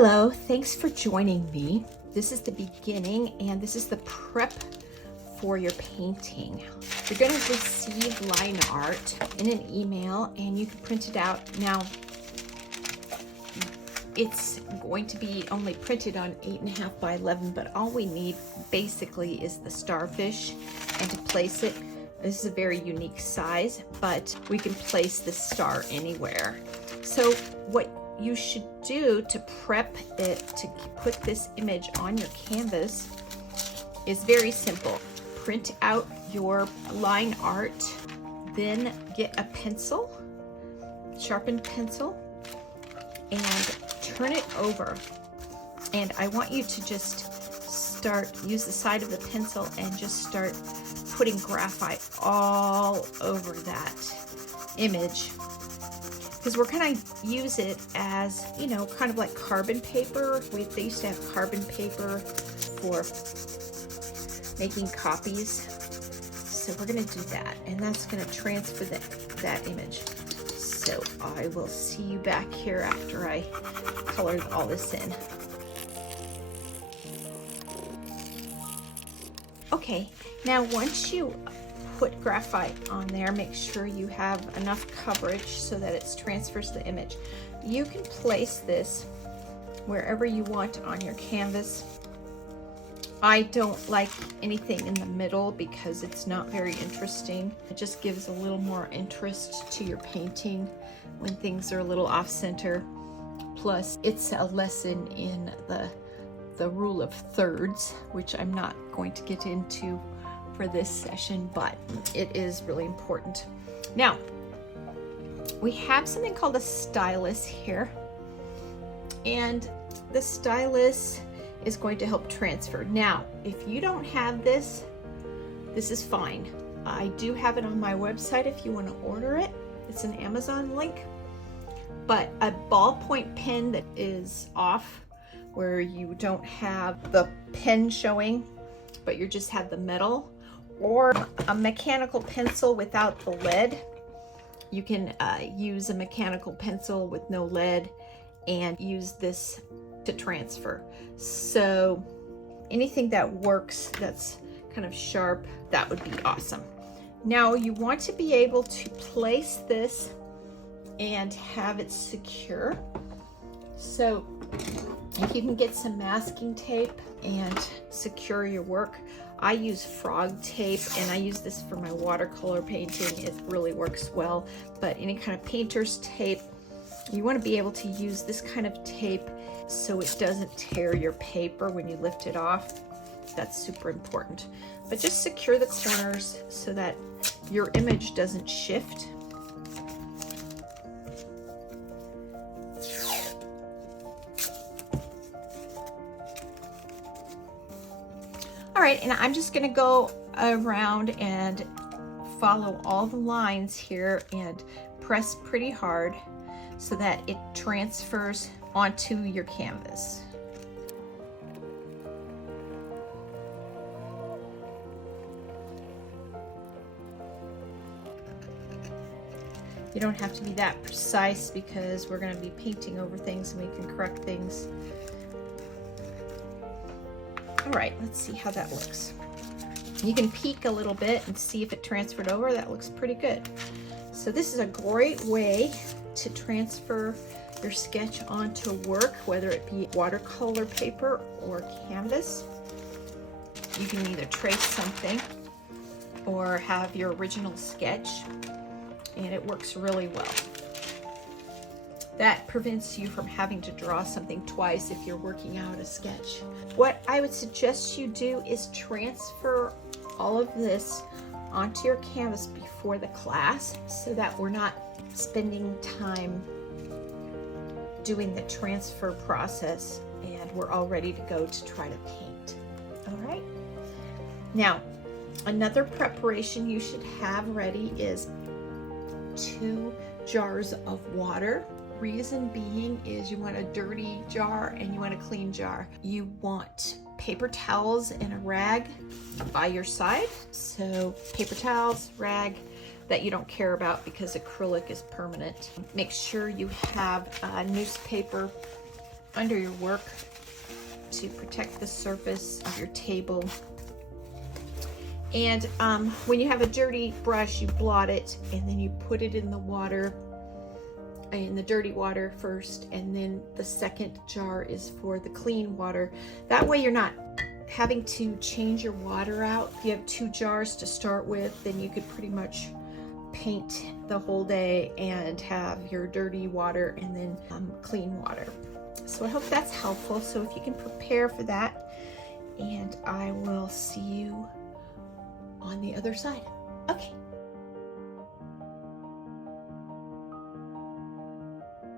Hello, thanks for joining me. This is the beginning and this is the prep for your painting. You're going to receive line art in an email and you can print it out. Now, it's going to be only printed on 8.5 by 11, but all we need basically is the starfish and to place it. This is a very unique size, but we can place the star anywhere. So what you should do to prep it to put this image on your canvas is very simple. Print out your line art, then get a pencil, sharpened pencil, and turn it over. And I want you to just use the side of the pencil and just start putting graphite all over that image, because we're going to use it as, you know, kind of like carbon paper. They used to have carbon paper for making copies. So we're going to do that, and that's going to transfer that image. So I will see you back here after I colored all this in. Okay, now once you put graphite on there, make sure you have enough coverage so that it transfers the image. You can place this wherever you want on your canvas. I don't like anything in the middle because it's not very interesting. It just gives a little more interest to your painting when things are a little off center. Plus, it's a lesson in the rule of thirds, which I'm not going to get into for this session, but it is really important. Now, we have something called a stylus here, and the stylus is going to help transfer. Now, if you don't have this, this is fine. I do have it on my website if you want to order it. It's an Amazon link. But a ballpoint pen that is off, where you don't have the pen showing, but you just have the metal, or a mechanical pencil without the lead. You can use a mechanical pencil with no lead and use this to transfer. So anything that works that's kind of sharp, that would be awesome. Now you want to be able to place this and have it secure. So if you can get some masking tape and secure your work. I use Frogtape, and I use this for my watercolor painting. It really works well, but any kind of painter's tape, you want to be able to use this kind of tape so it doesn't tear your paper when you lift it off. That's super important. But just secure the corners so that your image doesn't shift. All right, and I'm just gonna go around and follow all the lines here and press pretty hard so that it transfers onto your canvas. You don't have to be that precise because we're gonna be painting over things and we can correct things. All right, let's see how that looks. You can peek a little bit and see if it transferred over. That looks pretty good. So this is a great way to transfer your sketch onto work, whether it be watercolor paper or canvas. You can either trace something or have your original sketch, and it works really well. That prevents you from having to draw something twice if you're working out a sketch. What I would suggest you do is transfer all of this onto your canvas before the class so that we're not spending time doing the transfer process and we're all ready to go to try to paint. All right. Now, another preparation you should have ready is 2 jars of water. Reason being is you want a dirty jar and you want a clean jar. You want paper towels and a rag by your side. So paper towels, rag, that you don't care about because acrylic is permanent. Make sure you have newspaper under your work to protect the surface of your table. And when you have a dirty brush, you blot it and then you put it in the water, in the dirty water first, and then the second jar is for the clean water. That way you're not having to change your water out. If you have 2 jars to start with, then you could pretty much paint the whole day and have your dirty water and then clean water. So I hope that's helpful. So if you can prepare for that, and I will see you on the other side. Okay.